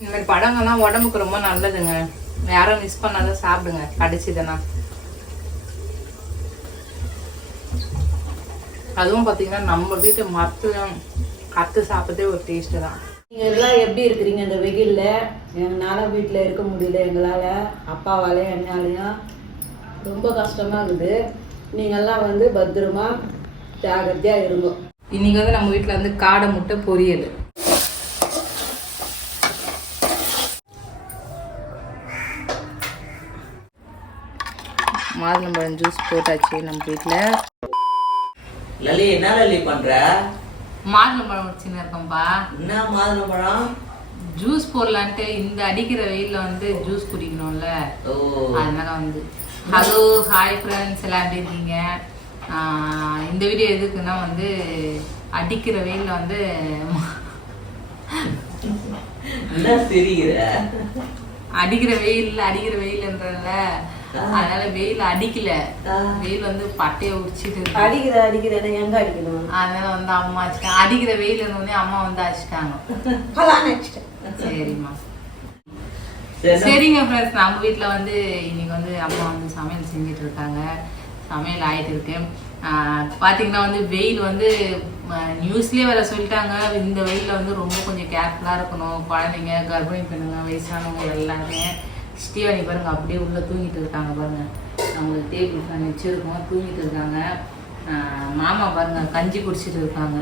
இந்த மாதிரி பழங்கள்லாம் உடம்புக்கு ரொம்ப நல்லதுங்க. யாரும் மிஸ் பண்ணாத சாப்பிடுங்க. கடிச்சதுன்னா அதுவும் பார்த்தீங்கன்னா நம்ம வீட்டு மரத்துல கத்து சாப்பிட்டதே ஒரு டேஸ்ட்டு தான். நீங்க எல்லாம் எப்படி இருக்கிறீங்க இந்த வெயில்ல? எங்களால வீட்டில் இருக்க முடியல எங்களால் அப்பாவாலையும் என்னாலையும் ரொம்ப கஷ்டமா இருக்குது. நீங்கெல்லாம் வந்து பத்திரமா ஜாகிரதையா இருங்க. இன்னைக்கு வந்து நம்ம வீட்டில் வந்து காடை முட்டை பொரியல். மாதுளம்பழம் ஜூஸ் போட்டாச்சு நம்ம வீட்டில் லலி என்ன லலி பண்ற? மாதுளம்பழம் வச்சுன்னு இருக்கோம்ப்பா என்ன மாதுளம்பழம் ஜூஸ் போடலான்ட்டு இந்த அடிக்கிற வெயில்ல வந்து ஜூஸ் குடிக்கணும்ல. ஓ. அதனால வந்து. ஹலோ ஹாய் ஃப்ரெண்ட்ஸ் எல்லாம் எப்படி இருக்கீங்க? இந்த வீடியோ எதுக்குன்னா வந்து அடிக்கிற வெயில்ல வந்து அடிக்கிற வெயில் அடிக்கிற வெயில்ன்றல அதனால வெயில் அடிக்கல. வெயில் வந்து பட்டைய உரிச்சிட்டு இருக்கு. அடிக்கிற அடிக்கிறேன்னு எங்க அடிக்கணும்? அதனால வந்து அம்மா அடிச்சிட்டாங்க. அடிக்கிற வெயில் உடனே அம்மா வந்து அடிச்சிட்டாங்க. சரிம்மா. சரி, சரிங்க ஃப்ரெண்ட்ஸ் நம்ம வீட்டில் வந்து இன்னைக்கு வந்து அம்மா வந்து சமையல் செஞ்சுட்டு இருக்காங்க. சமையல் ஆயிட்டு இருக்கு. ஆஹ் பாத்தீங்கன்னா வந்து வெயில் வந்து நியூஸ்லேயே வேற சொல்லிட்டாங்க. இந்த வெயிலில் வந்து ரொம்ப கொஞ்சம் கேர்ஃபுல்லாக இருக்கணும். குழந்தைங்க கர்ப்பிணி பெண்ணுங்க வயசானவங்க எல்லாருமே. ஸ்ரீவாணி பாருங்க. அப்படியே உள்ள தூங்கிட்டு இருக்காங்க பாருங்க. அவங்களுக்கு டேபிள் ஃபேன் வச்சிருக்கோம். தூங்கிட்டு இருக்காங்க. மாமா பாருங்க கஞ்சி குடிச்சிட்டு இருக்காங்க.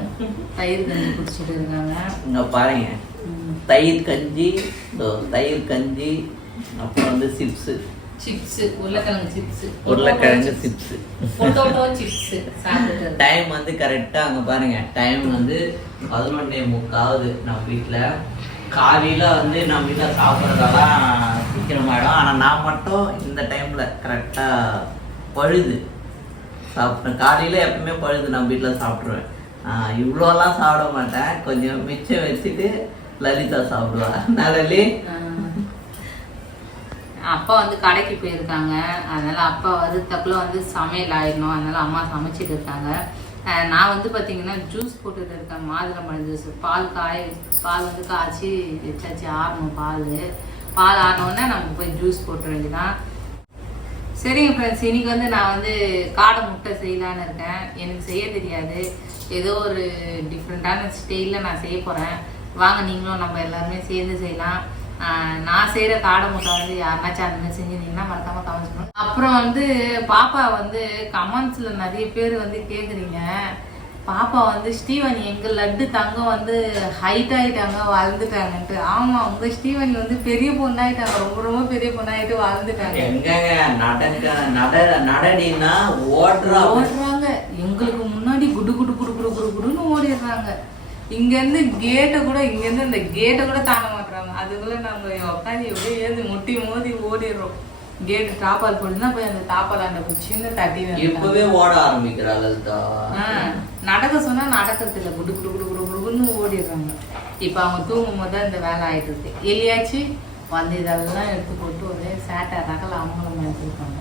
தயிர் கஞ்சி குடிச்சிட்டு இருக்காங்க. இங்க பாருங்க. தயிர் கஞ்சி தயிர் கஞ்சி அப்புறம் வந்து சிப்ஸ் சிப்ஸ் உருளைக்கிழங்கு சிப்ஸ் உருளைக்கிழங்கு சிப்ஸ் பொட்டோட்டோ சிப்ஸ் சாப்பிட்டு டைம் வந்து கரெக்டா அங்க பாருங்க. டைம் வந்து பதினொன்னே முக்காவது நம்ம வீட்ல. காலையில் வந்து நம்ம வீட்டில் சாப்பிட்றதெல்லாம் சீக்கிரமாயிடும் ஆனால் நான் மட்டும் இந்த டைமில் கரெக்டாக பழுது. சாப்பிட்றேன் காலையில் எப்பவுமே பழுது நம்ம வீட்டில் சாப்பிட்ருவேன் இவ்வளோலாம் சாப்பிட மாட்டேன். கொஞ்சம் மிச்சம் வச்சுட்டு லலிதா சாப்பிடுவா. நான் அப்பா வந்து கடைக்கு போயிருக்காங்க. அதனால அப்பா வரதுக்குள்ள வந்து சமையல் ஆயிடணும். அதனால அம்மா சமைச்சிட்டு இருக்காங்க. நான் வந்து பார்த்தீங்கன்னா ஜூஸ் போட்டுட்டு இருக்கேன் மாதுளம்பழம் ஜூஸ் பால் காய பால் வந்து காய்ச்சி வச்சாச்சு ஆறணும் பால். பால் ஆறினோடனே நம்ம போய் ஜூஸ் போட்டுற வேண்டியதான் சரிங்க ஃப்ரெண்ட்ஸ் இன்றைக்கி வந்து நான் வந்து காடை முட்டை செய்யலான்னு இருக்கேன். எனக்கு செய்ய தெரியாது. ஏதோ ஒரு டிஃப்ரெண்ட்டான ஸ்டைலில் நான் செய்ய போகிறேன் வாங்க நீங்களும் நம்ம எல்லாருமே சேர்ந்து செய்யலாம். நான் செய்கிற காடை முட்டை வந்து யாருனாச்சும் அந்த மாதிரி செஞ்சுருந்தீங்கன்னா மறக்காமல் கமெண்ட்ஸ் பண்ணுங்க. அப்புறம் வந்து பாப்பா வந்து கமெண்ட்ஸில் நிறைய பேர் வந்து கேட்குறீங்க பாப்பா வந்து ஸ்ரீவனி எங்க லட்டு தங்கம் வந்து ஹைட் ஆயிட்டாங்க வளர்ந்துட்டாங்கன்ட்டு. ஆமா உங்க ஸ்ரீவனி வந்து பெரிய பொண்ணாயிட்டாங்க ரொம்ப ரொம்ப பெரிய பொண்ணாயிட்டு வளர்ந்துட்டாங்க. எங்கங்க? நடக்க நட நடடினா ஓடுறா ஓடுறாங்க. எங்களுக்கு முன்னாடி குடு குடு குடு குடு குடு குடுன்னு ஓடிடுறாங்க. இங்க இருந்து கேட்டை கூட இங்க இருந்து இந்த கேட்டை கூட தாண்ட மாட்டாங்க அதுக்குள்ள நாங்க உட்காந்து எப்படியே ஏந்து முட்டி மோதி ஓடிடுறோம். கேட்டு தாப்பால் போட்டுனா போய் அந்த தாப்பால் அந்த சின்ன தட்டி இப்பவே ஓட ஆரம்பிக்கிறா லலிதா நடக்க சொன்னா நடக்கிறது இல்லை குடு குடு குடு குடு குடுன்னு ஓடிடுறாங்க. இப்போ அவங்க தூங்கும் போது தான் இந்த வேலை ஆயிட்டு இருக்கு எலியாச்சு வந்து இதெல்லாம் எடுத்து போட்டு ஒரே சேட்டை ரகல அவங்களும் எடுத்துருக்காங்க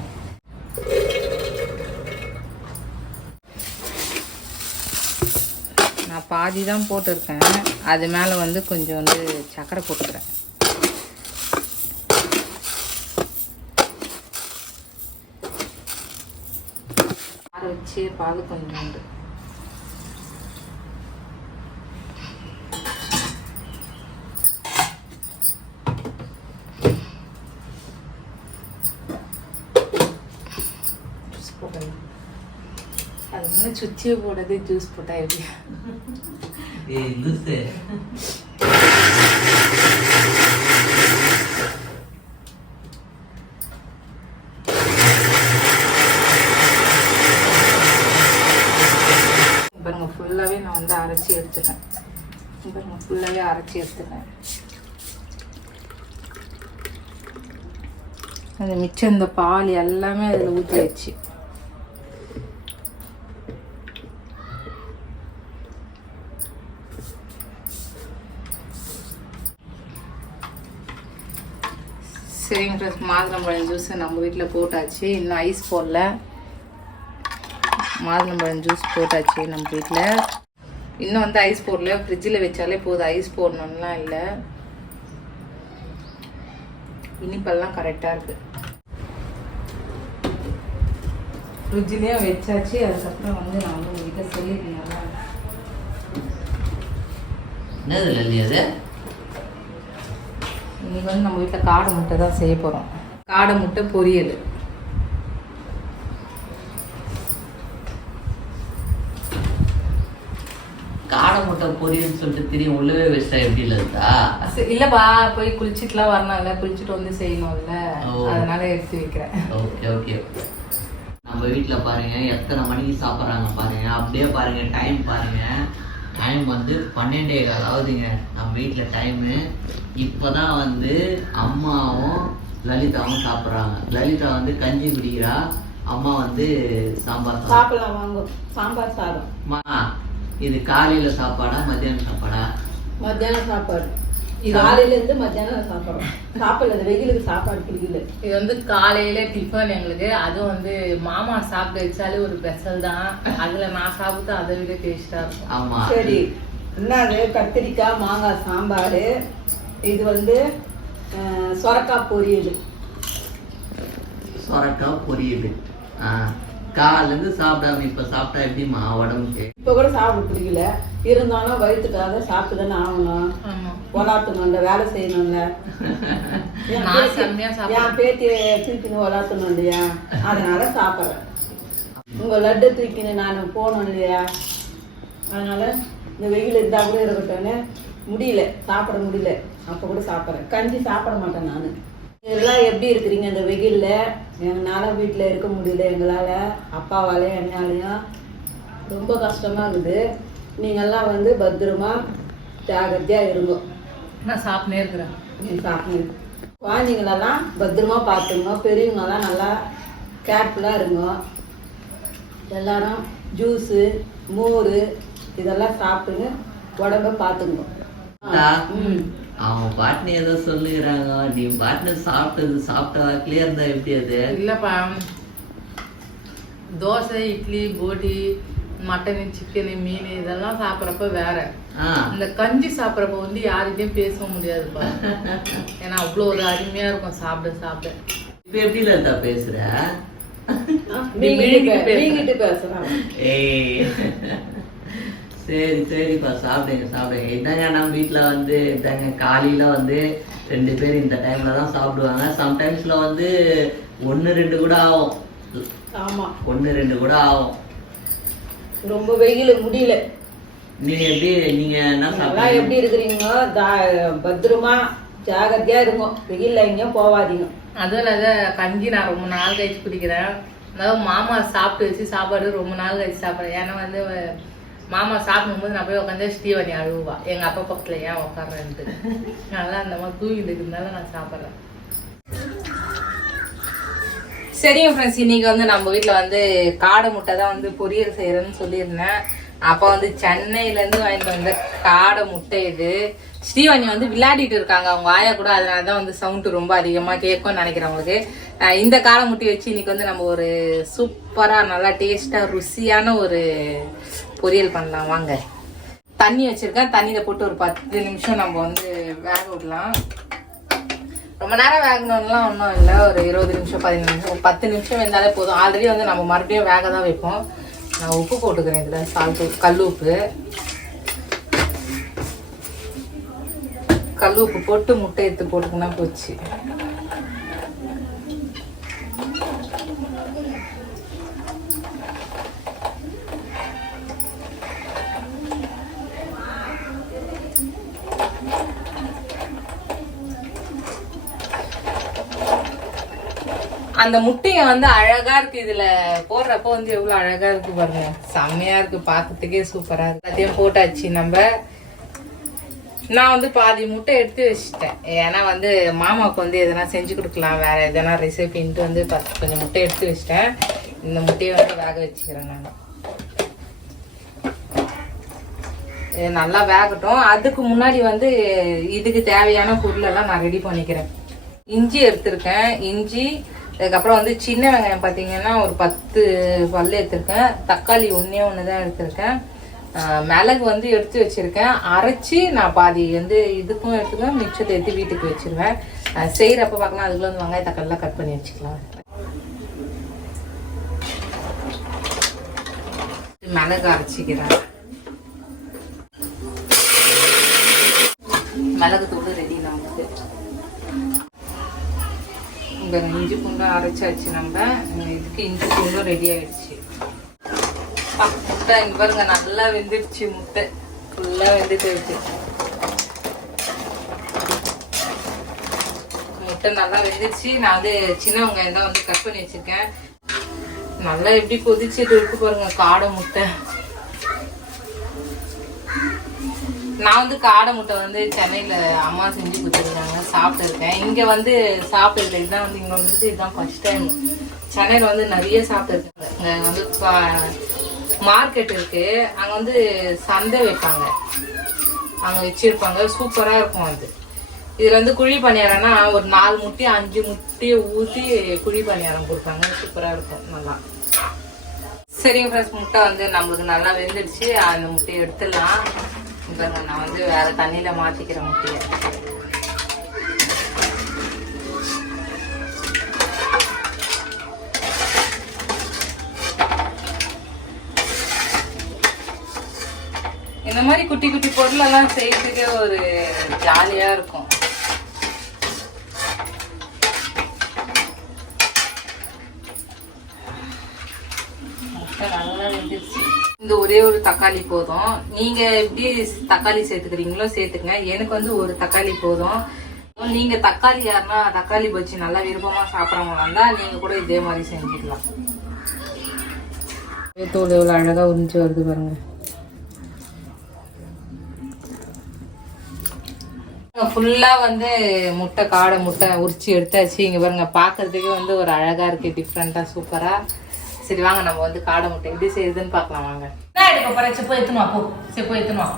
நான் பாதி தான் போட்டிருக்கேன். அது மேலே வந்து கொஞ்சம் வந்து சக்கரை போட்டுக்கிறேன். ஆற வச்சு பால் கொஞ்சம் உண்டு. ஜூஸ் அது முன்னே சுச்சியை போடுறது ஜூஸ் போட்டால் எப்படி? Eh, ஏய் லூசு பாருங்க ஃபுல்லாகவே நான் வந்து அரைச்சி எடுத்துட்டேன். பாருங்க ஃபுல்லாகவே அரைச்சி எடுத்துட்டேன். அந்த மிச்சம் இந்த பால் எல்லாமே அதில் ஊற்றி வச்சு சரிங்க ஃப்ரெண்ட்ஸ் மாதுளம்பழம் ஜூஸ் நம்ம வீட்டில் போட்டாச்சு. இன்னும் ஐஸ் போடல. மாதுளம்பழம் ஜூஸ் போட்டாச்சு நம்ம வீட்டில் இன்னும் வந்து ஐஸ் போடல ஃப்ரிட்ஜில் வச்சாலே போதும். ஐஸ் போடணும்லாம் இல்லை. இனிப்பெல்லாம் கரெக்டாக இருக்குது ஃப்ரிட்ஜிலேயே வச்சாச்சு. அதுக்கப்புறம் வந்து நான் வந்து உங்ககிட்ட சொல்லியிருந்தேன் என்னது இல்லை அது? இன்னைக்கு வந்து நம்ம வீட்டில் காடை முட்டை தான் செய்ய போகிறோம் காடை முட்டை பொரியல். காடை முட்டை பொரியல்னு சொல்லிட்டு தெரியும். உள்ளவே வச்சா எப்படி இல்லதா இல்லப்பா போய் குளிச்சுட்டுலாம் வரணும்ல குளிச்சுட்டு வந்து செய்யணும்ல. அதனால எடுத்து வைக்கிறேன். Okay okay. நம்ம வீட்ல பாருங்க எத்தனை மணிக்கு சாப்பிட்றாங்க பாருங்க. அப்படியே பாருங்க டைம் பாருங்க. டைம் வந்து பன்னெண்டே கால் ஆகுதுங்க நம்ம வீட்ல டைமு இப்போதான் வந்து அம்மாவும் லலிதாவும் சாப்பிட்றாங்க. லலிதா வந்து கஞ்சி குடிக்கிறா. அம்மா வந்து சாம்பார். சாப்பிடலாம் வாங்க. சாம்பார் சாதம். இது காலையில சாப்பாடா மத்தியானம் சாப்பாடா? மத்தியானம் சாப்பாடு. காலையில இருந்து மத்தியானம் சாப்பிடுறோம். சாப்பிடல இந்த வெயிலுக்கு சாப்பாடு பிடிக்கல. இது வந்து காலையில டிஃபன் எங்களுக்கு. அதுவும் வந்து மாமா சாப்பிட்டு வச்சாலே ஒரு ஸ்பெஷல் தான். அதுல நான் சாப்பிட்டு அதை விட டேஸ்டா இருக்கும். ஆமா. சரி. என்னது? கத்திரிக்காய் மாங்காய் சாம்பார். இது வந்து சொரக்காய் பொரியல். சொரக்காய் பொரியல். ஆ. காலையில இருந்து சாப்பிடாம இப்ப சாப்பிட்டா எப்படிம்மா உடம்புக்கு? இப்போ கூட சாப்பிட பிடிக்கல. இருந்தாலும் வயிற்றுக்காக சாப்பிட்டு தானே ஆகணும். ஆமா. ஒலாத்தணும்ல வேலை செய்யணும்ல. என் பேத்தியை தூக்கின்னு ஒலாத்தணும் இல்லையா? அதனால சாப்பிட்றேன். உங்க லட்டு தூக்கின்னு நான் போகணும் இல்லையா? அதனால இந்த வெயில் இருந்தா கூட இருக்கட்டும்னு முடியல. சாப்பிட முடியல. அப்போ கூட சாப்பிட்றேன். கஞ்சி சாப்பிட மாட்டேன் நான். எல்லாம் எப்படி இருக்கிறீங்க இந்த வெயில்ல? எங்களால வீட்டில் இருக்க முடியல எங்களால அப்பாவாலையும் என்னாலையும் ரொம்ப கஷ்டமா இருக்குது. நீங்கெல்லாம் வந்து பத்திரமா ஜாகிரதையா இருங்க. நான் சாப்பிட்டே இருக்கிறேன். நீ சாப்பிடுங்க குழந்தைங்களெல்லாம் பத்திரமா பார்த்துங்க பெரியவங்கெல்லாம் நல்லா கேர்ஃபுல்லாக இருங்க. எல்லாரும் ஜூஸு மோர் இதெல்லாம் சாப்பிட்டுங்க உடம்ப பார்த்துங்க. ம். அவங்க பாட்டுன்னு ஏதோ சொல்லுகிறாங்க நீ பாட்டுன்னு சாப்பிட்டது சாப்பிட்டா கிளியர் இருந்தா எப்படி அது? இல்லப்பா. தோசை இட்லி போட்டி மட்டனு சிக்கனு மீன் இதெல்லாம் சாப்பிட்றப்ப வேற. இந்த கஞ்சி சாப்பிட்றப்ப வந்து யார்கிட்டயும் பேச முடியாதுப்பா. ஏன்னா அவ்வளோ ஒரு அருமையா இருக்கும் சாப்பிட சாப்பிட. இப்ப எப்படி லதா பேசுற? நீங்கிட்டு பே- நீங்கிட்டு பேசுறாங்க ஏய். சரி சரிப்பா சாப்பிடுங்க சாப்பிடுங்க. இதாங்க நம்ம வீட்ல வந்து இதாங்க காலையில வந்து ரெண்டு பேர் இந்த டைம்ல தான் சாப்பிடுவாங்க. சம்டைம்ஸ்ல வந்து ஒன்று ரெண்டு கூட ஆகும். ஆமா. ஒன்று ரெண்டு கூட ஆகும். ரொம்ப வெயில் முடியல. நீங்க எப்படி நீங்க என்ன சாப்பிடுங்க எப்படி இருக்கிறீங்க தா- பத்திரமா ஜாகிரதையா இருங்க. வெயில்ல எங்கேயும் போவாதீங்க. அதுவும் இல்லாத கஞ்சி நான் ரொம்ப நாள் கழிச்சு குடிக்கிறேன். அதாவது மாமா சாப்பிட்டு வச்சு சாப்பாடு ரொம்ப நாள் கழிச்சு சாப்பிட்றேன். ஏன்னா வந்து மாமா சாப்பிடும்போது நான் போய் உட்காந்து ஸ்ரீவனி அழுவா எங்க அப்பா பக்கத்துல ஏன் உட்காடுறேன்ட்டு நல்லா அந்த மாதிரி தூங்கிட்டு இருக்கிறதுனால நான் சாப்பிட்றேன். சரிங்க ஃப்ரெண்ட்ஸ் இன்னைக்கு வந்து நம்ம வீட்டில் வந்து காடை முட்டை தான் வந்து பொரியல் செய்கிறேன்னு சொல்லியிருந்தேன். அப்போ வந்து சென்னையிலேருந்து வாங்கிட்டு வந்த காடை முட்டை இது. ஸ்ரீவாணி வந்து விளையாடிட்டு இருக்காங்க. அவங்க ஆயா கூட அதனால தான் வந்து சவுண்டு ரொம்ப அதிகமாக கேட்கும்னு நினைக்கிறேன் அவங்களுக்கு. இந்த காடை முட்டை வச்சு இன்னைக்கு வந்து நம்ம ஒரு சூப்பராக நல்லா டேஸ்ட்டாக ருசியான ஒரு பொரியல் பண்ணலாம் வாங்க. தண்ணி வச்சிருக்கேன். தண்ணியில் போட்டு ஒரு பத்து நிமிஷம் நம்ம வந்து வேக விடலாம். ரொம்ப நேரம் வேகணும்லாம் ஒன்றும் இல்லை. ஒரு இருபது நிமிஷம் பதினஞ்சு நிமிஷம் பத்து நிமிஷம் இருந்தாலே போதும். ஆல்ரெடி வந்து நம்ம மறுபடியும் வேக தான் வைப்போம். நான் உப்பு போட்டுக்கிறேன் இதில் சால்ட்டு கல் உப்பு. கல் உப்பு போட்டு முட்டை எடுத்து போட்டுக்கினா போச்சு. அந்த முட்டையை வந்து அழகா இருக்கு இதுல. போடுறப்போ வந்து எவ்வளவு அழகா இருக்கு பாருங்க. செம்மையா இருக்கு. பார்க்கறதுக்கே சூப்பரா இருக்கு. எல்லாத்தையும் போட்டாச்சு நம்ம. நான் வந்து பாதி முட்டை எடுத்து வச்சுட்டேன். ஏன்னா வந்து மாமாவுக்கு வந்து எதனா செஞ்சு கொடுக்கலாம். வேற எதனா ரெசிபின்ட்டு வந்து பத்து கொஞ்சம் முட்டை எடுத்து வச்சிட்டேன். இந்த முட்டையை வந்து வேக வச்சுக்கிறேன் நான். இது நல்லா வேகட்டும். அதுக்கு முன்னாடி வந்து இதுக்கு தேவையான பொருளெல்லாம் நான் ரெடி பண்ணிக்கிறேன். இஞ்சி எடுத்திருக்கேன். இஞ்சி அதுக்கப்புறம் வந்து சின்ன வெங்காயம் பார்த்தீங்கன்னா ஒரு பத்து பல்லு எடுத்திருக்கேன். தக்காளி ஒன்றே ஒன்று தான் எடுத்திருக்கேன் மிளகு வந்து எடுத்து வச்சுருக்கேன். அரைச்சி நான் பாதி வந்து இதுக்கும் எடுத்துக்குவேன். மிச்சத்தை எடுத்து வீட்டுக்கு வச்சிருவேன். செய்கிறப்ப பார்க்கலாம். அதுக்குள்ள வந்து வெங்காய தக்காளிலாம் கட் பண்ணி வச்சுக்கலாம். மிளகு அரைச்சிக்கிறேன். மிளகு தூள் ரெடி இப்போ இஞ்சி பூண்டும் அரைச்சாச்சு நம்ம. இதுக்கு இஞ்சி பூண்டும் ரெடி ஆயிடுச்சு. முட்டை இங்கே பாருங்க நல்லா வெந்துடுச்சு முட்டை. ஃபுல்லாக வெந்துட்டு இருக்கு. முட்டை நல்லா வெந்துடுச்சு. நான் வந்து சின்ன வெங்காயம் தான் வந்து கட் பண்ணி வச்சுருக்கேன். நல்லா எப்படி கொதிச்சுட்டு இருக்கு பாருங்க காடை முட்டை. நான் வந்து காடை முட்டை வந்து சென்னையில் அம்மா செஞ்சு கொடுத்துருக்காங்க சாப்பிட்டுருக்கேன். இங்கே வந்து சாப்பிட்டு இதுதான் வந்து இங்கே வந்து இதுதான் ஃபஸ்ட் டைம் சென்னையில் வந்து நிறைய சாப்பிட்டுருக்கேன் இங்கே வந்து மார்க்கெட் இருக்குது அங்கே வந்து சந்தை வைப்பாங்க. அங்கே வச்சுருப்பாங்க. சூப்பராக இருக்கும் அது. இதில் வந்து குழி பணியாரம்னா ஒரு நாலு முட்டி அஞ்சு முட்டியை ஊற்றி குழி பணியாரம் கொடுப்பாங்க. சூப்பராக இருக்கும். நல்லா. சரிங்க ஃப்ரெண்ட்ஸ் முட்டை வந்து நம்மளுக்கு நல்லா வெந்துடுச்சு. அந்த முட்டையை எடுத்துடலாம். இப்போ நான் வந்து வேறு தண்ணியில் மாற்றிக்கிறேன் முட்டையை. இந்த மாதிரி குட்டி குட்டி பொருளெல்லாம் செய்யறதுக்கே ஒரு ஜாலியாக இருக்கும். நல்லா வெந்துருச்சு. இந்த ஒரே ஒரு தக்காளி போதும். நீங்க எப்படி தக்காளி சேர்த்துக்கிறீங்களோ சேர்த்துக்கங்க எனக்கு வந்து ஒரு தக்காளி போதும். நீங்க தக்காளி யாருன்னா தக்காளி பஜ்ஜி நல்லா விருப்பமா சாப்பிட்றவங்களா இருந்தா நீங்க கூட இதே மாதிரி செஞ்சுக்கலாம். தோல் எவ்வளவு அழகா உறிஞ்சு வருது பாருங்க. ஃபுல்லா வந்து முட்டை காடை முட்டை உரிச்சு எடுத்தாச்சு. இங்க பாருங்க பாக்குறதுக்கே வந்து ஒரு அழகா இருக்கு. டிஃப்ரெண்டா சூப்பரா சரி வாங்க நம்ம வந்து காடை முட்டை எப்படி செய்யுதுன்னு பார்க்கலாம் வாங்க. என்ன எடுக்க போற செப்போ எத்தணும் போ. செப்போ எத்தணும்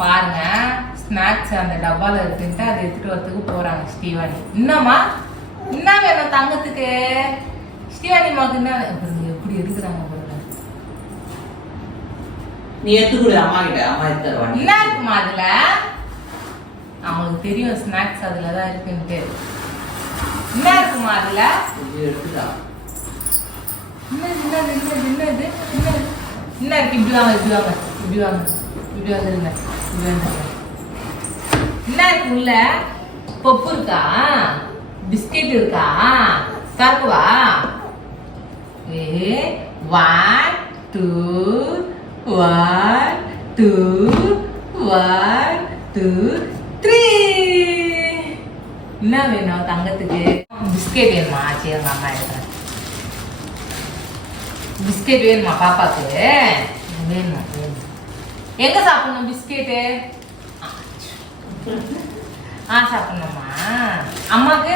பாருங்க ஸ்நாக்ஸ் அந்த டப்பால இருக்குன்ட்டு அதை எடுத்துட்டு வரதுக்கு போறாங்க ஸ்ரீவாணி. என்னம்மா? என்ன வேணும் தங்கத்துக்கு? ஸ்ரீவாணி மாக்கு என்ன எப்படி எடுக்கிறாங்க பாருங்க. நீ எடுத்துக்கூட அம்மா கிட்ட. அம்மா எடுத்து என்ன இருக்குமா அதுல? அவங்களுக்கு தெரியும் ஸ்நாக்ஸ் அதுல தான் இருக்குன்ட்டு. என்ன இருக்குமா அதுல? என்னது என்னது என்னது என்னது என்னது என்ன இருக்கு? இப்படி வாங்க இப்படி வாங்க இப்படி வாங்க இப்படி வந்துருங்க இப்படி வந்துருங்க என்ன இருக்கு உள்ள? பப்பு இருக்கா? பிஸ்கெட் இருக்கா? கருக்குவா ஏ one two one two one two three என்ன வேணும் தங்கத்துக்கு? பிஸ்கெட் வேணுமா? சரி எங்கள் அம்மா எடுக்கிறேன் பிஸ்கெட் வேணுமா பாப்பாக்கு? வேணுமா வேணும். எங்க சாப்பிடணும் பிஸ்கெட்டு ஆ சாப்பிடணுமா? அம்மாக்கு?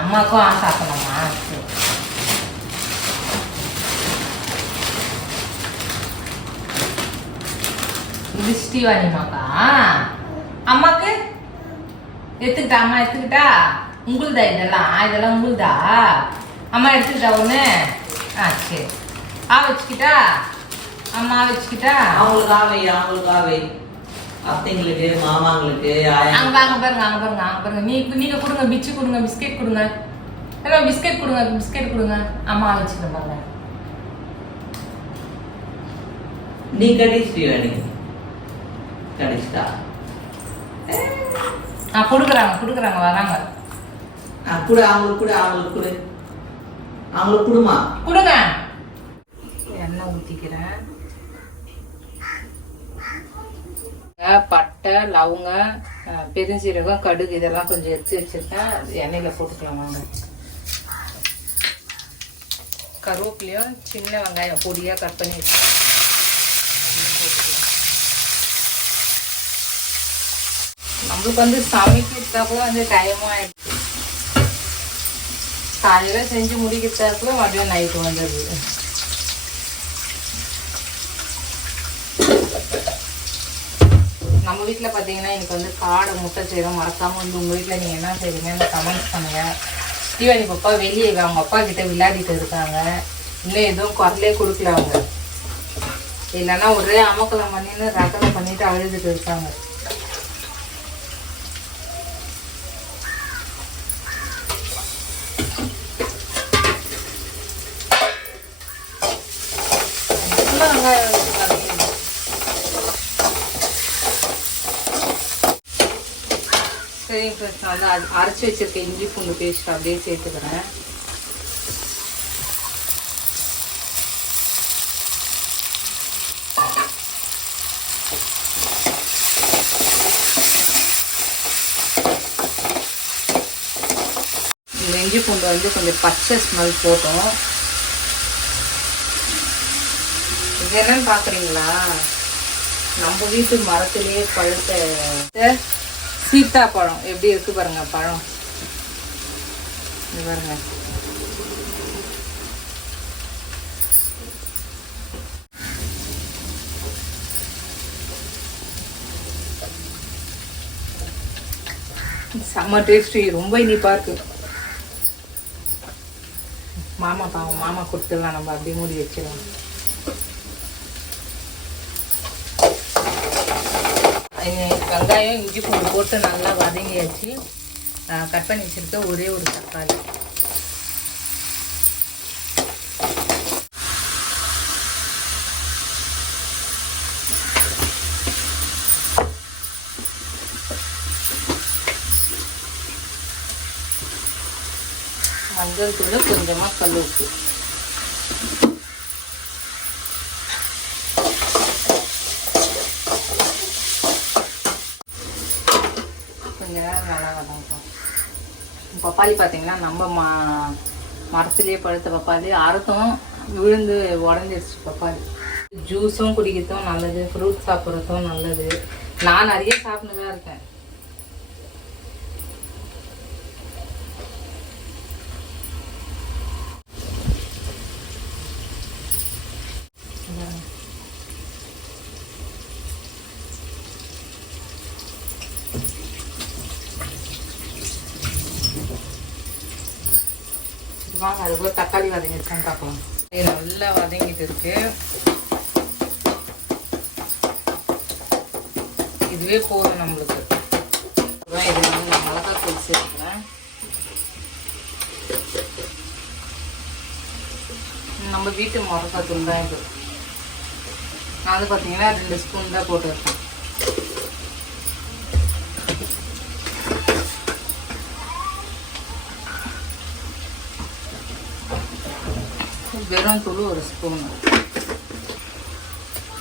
அம்மாக்கும் ஆ சாப்பிடணுமா? சரி. இது ஸ்ரீவாணிமாக்கா. அம்மாக்கு? எடுத்துக்கிட்டா அம்மா எடுத்துக்கிட்டா? உங்களுதா இதெல்லாம்? இதெல்லாம் உங்களுதா? அம்மா எடுத்துக்கிட்டா ஒன்று ஆ சரி. ஆ வச்சுக்கிட்டா? அம்மா வச்சுக்கிட்டா? அவங்களுக்காக அவங்களுக்காக அத்தைங்களுக்கு மாமாங்களுக்கு அங்க அங்க பாருங்க அங்க பாருங்க அங்க பாருங்க. நீ நீங்க கொடுங்க பிச்சு கொடுங்க பிஸ்கெட் கொடுங்க. ஹலோ பிஸ்கெட் கொடுங்க பிஸ்கெட் கொடுங்க. அம்மா ஆ வச்சுக்கிறேன் பாருங்க. நீ கடி ஸ்ரீவாணி கடிச்சிட்டா? ஆ கொடுக்குறாங்க கொடுக்குறாங்க வராங்க. ஆ, கொடு அவங்களுக்கு கொடு அவங்களுக்கு கொடு. அவங்களுக்கு கொடுமா? கொடுங்க. எண்ணெய் ஊற்றிக்கிறேன் பட்டை லவங்க பெருஞ்சீரகம் கடுகு இதெல்லாம் கொஞ்சம் எடுத்து வச்சிருக்கேன். எண்ணெயில போட்டுக்கலாம் வாங்க. கருவேப்பிலையும் சின்ன வெங்காயம் பொடியாக கட் பண்ணி வச்சிருக்கேன் அதையும் போட்டுக்கலாம். நம்மளுக்கு வந்து சமைக்கிறதா வந்து டைம் ஆயிடுச்சு காலையில் செஞ்சு முடிக்கிறதுக்குள்ள மறுபடியும் நைட்டு வந்துடுது நம்ம வீட்டில் பார்த்தீங்கன்னா எனக்கு வந்து காடை முட்டை செய்கிறோம் மறக்காமல் வந்து உங்கள் வீட்டில் நீங்கள் என்ன செய்வீங்கன்னு கமெண்ட்ஸ் பண்ணுங்கள் ஸ்ரீவாணி பாப்பா வெளியே அவங்க அப்பா கிட்ட விளையாடிட்டு இருக்காங்க இன்னும் எதுவும் குரலே கொடுக்கல அவங்க இல்லைன்னா ஒரே அமக்கலம் பண்ணின்னு ரகலம் பண்ணிட்டு அழுதுட்டு இருக்காங்க நல்லா வெங்காயம் வச்சு வதக்கிடணும். சரி நான் வந்து அர- அரைச்சி வச்சிருக்க இஞ்சி பூண்டு பேஸ்ட் அப்படியே சேர்த்துக்கிறேன் இஞ்சி பூண்டு வந்து கொஞ்சம் பச்சை ஸ்மெல் போட்டோம் இது என்னன்னு பார்க்குறீங்களா நம்ம வீட்டு மரத்திலேயே பழுத்த சீத்தா பழம் எப்படி இருக்கு பாருங்க பழம். இது பாருங்க. செம்ம டேஸ்டி ரொம்ப இனிப்பா இருக்கு. மாமா பாவம் மாமா கொடுத்துடலாம் நம்ம அப்படியே மூடி வச்சிடலாம். வெங்காயம் இஞ்சி பூண்டு போட்டு நல்லா வதங்கியாச்சு. கட் பண்ணி வச்சுருக்க ஒரே ஒரு தக்காளி. மஞ்சள் தூள் கொஞ்சமாக கல் உப்பு கொஞ்ச நேரம் நல்லா வதங்கட்டும் பப்பாளி பார்த்தீங்கன்னா நம்ம மா மரத்துலேயே பழுத்த பப்பாளி. அறுத்தும் விழுந்து உடஞ்சிருச்சு பப்பாளி. ஜூஸும் குடிக்கிறதும் நல்லது ஃப்ரூட் சாப்பிட்றதும் நல்லது. நான் நிறைய சாப்பிட்டு தான் இருக்கேன். Yeah. வாங்க அதுக்குள்ள தக்காளி வதங்கிருக்கான்னு பார்க்கலாம். நல்லா வதங்கிட்டு இருக்கு. இதுவே போதும் நம்மளுக்கு. இது வந்து நான் மிளகாய் தூள் சேர்த்துக்கிறேன். நம்ம வீட்டு மிளகாய் தூள் தான் இது. நான் வந்து பார்த்தீங்கன்னா ரெண்டு ஸ்பூன் தான் போட்டுருக்கேன் வெறும் தூள் ஒரு ஸ்பூன்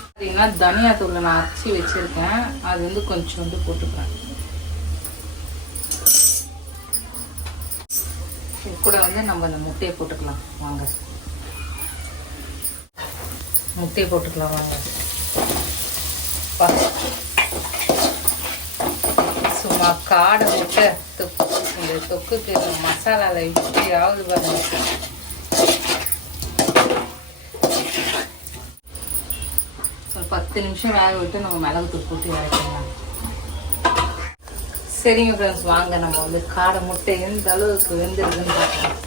பார்த்தீங்கன்னா தனியா தூள் நான் அரைச்சி வச்சுருக்கேன். அது வந்து கொஞ்சம் வந்து போட்டுக்கிறேன் இது கூட வந்து நம்ம அந்த முட்டையை போட்டுக்கலாம். வாங்க. முட்டையை போட்டுக்கலாம் வாங்க. சும்மா காடை முட்டை தொக்கு இந்த தொக்குக்கு மசாலாவில் இப்படியாவது பாருங்க ஒரு பத்து நிமிஷம் வேக விட்டு நம்ம மிளகு போட்டு இறக்கலாம் சரிங்க ஃப்ரெண்ட்ஸ் வாங்க நம்ம வந்து காடை முட்டை எந்த அளவுக்கு வெந்திருக்குன்னு பார்க்கலாம்.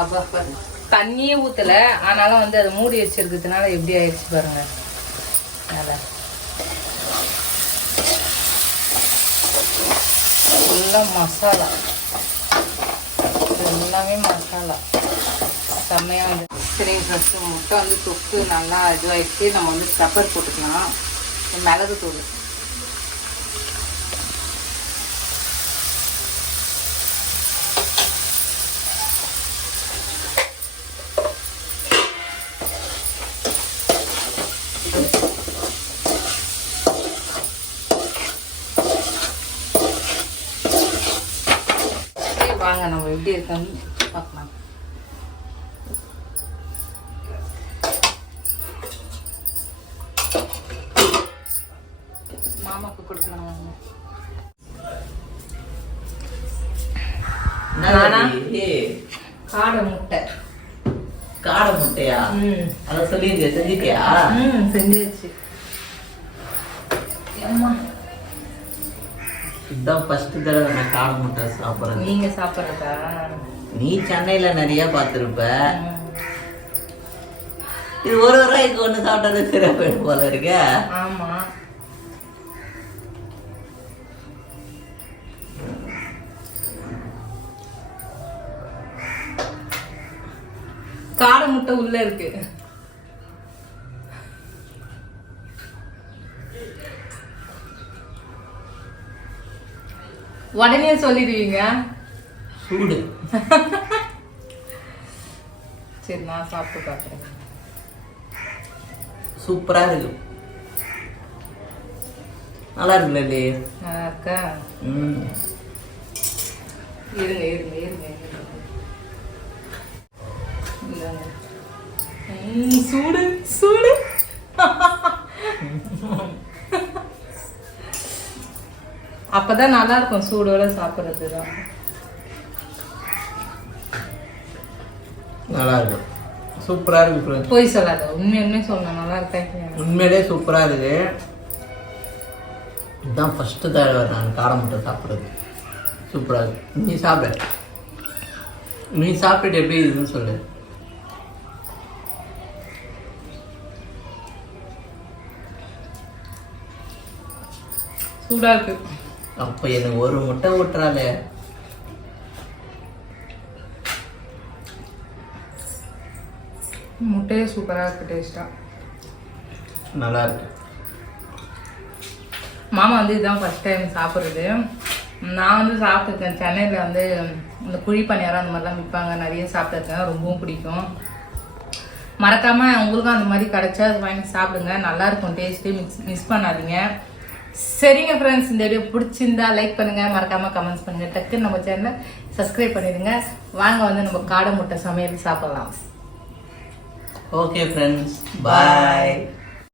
அப்போ தண்ணியே ஊற்றலை ஆனாலும் வந்து அதை மூடி வச்சிருக்கிறதுனால எப்படி ஆயிடுச்சு பாருங்க. அதனால் ஃபுல்லாக மசாலா. எல்லாமே மசாலா. செம்மையாக வந்து சரிங்க ஃபஸ்ட்டு முட்டை வந்து தொக்கு நல்லா இதுவாகிட்டு நம்ம வந்து பெப்பர் போட்டுக்கலாம். மிளகு தூள். வாங்க நம்ம எப்படி இருக்கோம் காடை முட்டை சாப்பிட்றேன் நீங்க சாப்பிட்றதா? நீ சென்னையில நிறைய பார்த்துருப்ப. இது ஒரு ரூபாய்க்கு ஒன்று சாப்பிட்டாலே சரியா போயிடும் போல இருக்கே. ஆமா. காடை முட்டை உள்ள இருக்கு. உடனே சொல்லிடுவீங்க. சூடு. சரி நான் சாப்பிட்டு பார்க்குறேன் சூப்பரா இருக்கு. நல்லா இருக்குல்ல இல்லையே? இருக்கா? ம். இருங்க இருங்க இருங்க. அப்பதான் நல்லா இருக்கும் சூடோட சாப்பிட்றது தான் நல்லா இருக்கு. சூப்பரா இருக்கு. போய் சொல்லாத உண்மையுமே சொல்லணும் நல்லா இருக்கா இல்லையா? உண்மையிலே சூப்பரா இருக்கு. இதுதான் ஃபர்ஸ்ட் தடவை நான் காடை முட்டை சாப்பிட்றது. சூப்பரா இருக்கு. நீ சாப்பிட. நீ சாப்பிட்டு எப்படி இருக்குன்னு சொல்லு. சூடா இருக்கு. அப்போ எனக்கு ஒரு முட்டை ஊட்டுறாளே. முட்டையே சூப்பரா இருக்கு டேஸ்டா நல்லா இருக்கு. மாமா வந்து இதுதான் ஃபர்ஸ்ட் டைம் சாப்பிட்றது. நான் வந்து சாப்பிட்ருக்கேன் சென்னையில் வந்து இந்த குழி பணியாரம் அந்த மாதிரிலாம் விற்பாங்க நிறைய சாப்பிட்ருக்கேன் ரொம்பவும் பிடிக்கும். மறக்காம உங்களுக்கும் அந்த மாதிரி கிடைச்சா வாங்கி சாப்பிடுங்க. நல்லா இருக்கும் டேஸ்ட்டு மிக்ஸ் மிஸ் பண்ணாதீங்க. சரிங்க ஃப்ரெண்ட்ஸ் இந்த வீடியோ பிடிச்சிருந்தா லைக் பண்ணுங்க. மறக்காம கமெண்ட்ஸ் பண்ணுங்க. டக்குன்னு நம்ம சேனலை சப்ஸ்கிரைப் பண்ணிடுங்க. வாங்க வந்து நம்ம காடை முட்டை சமையல் சாப்பிடலாம். Okay friends bye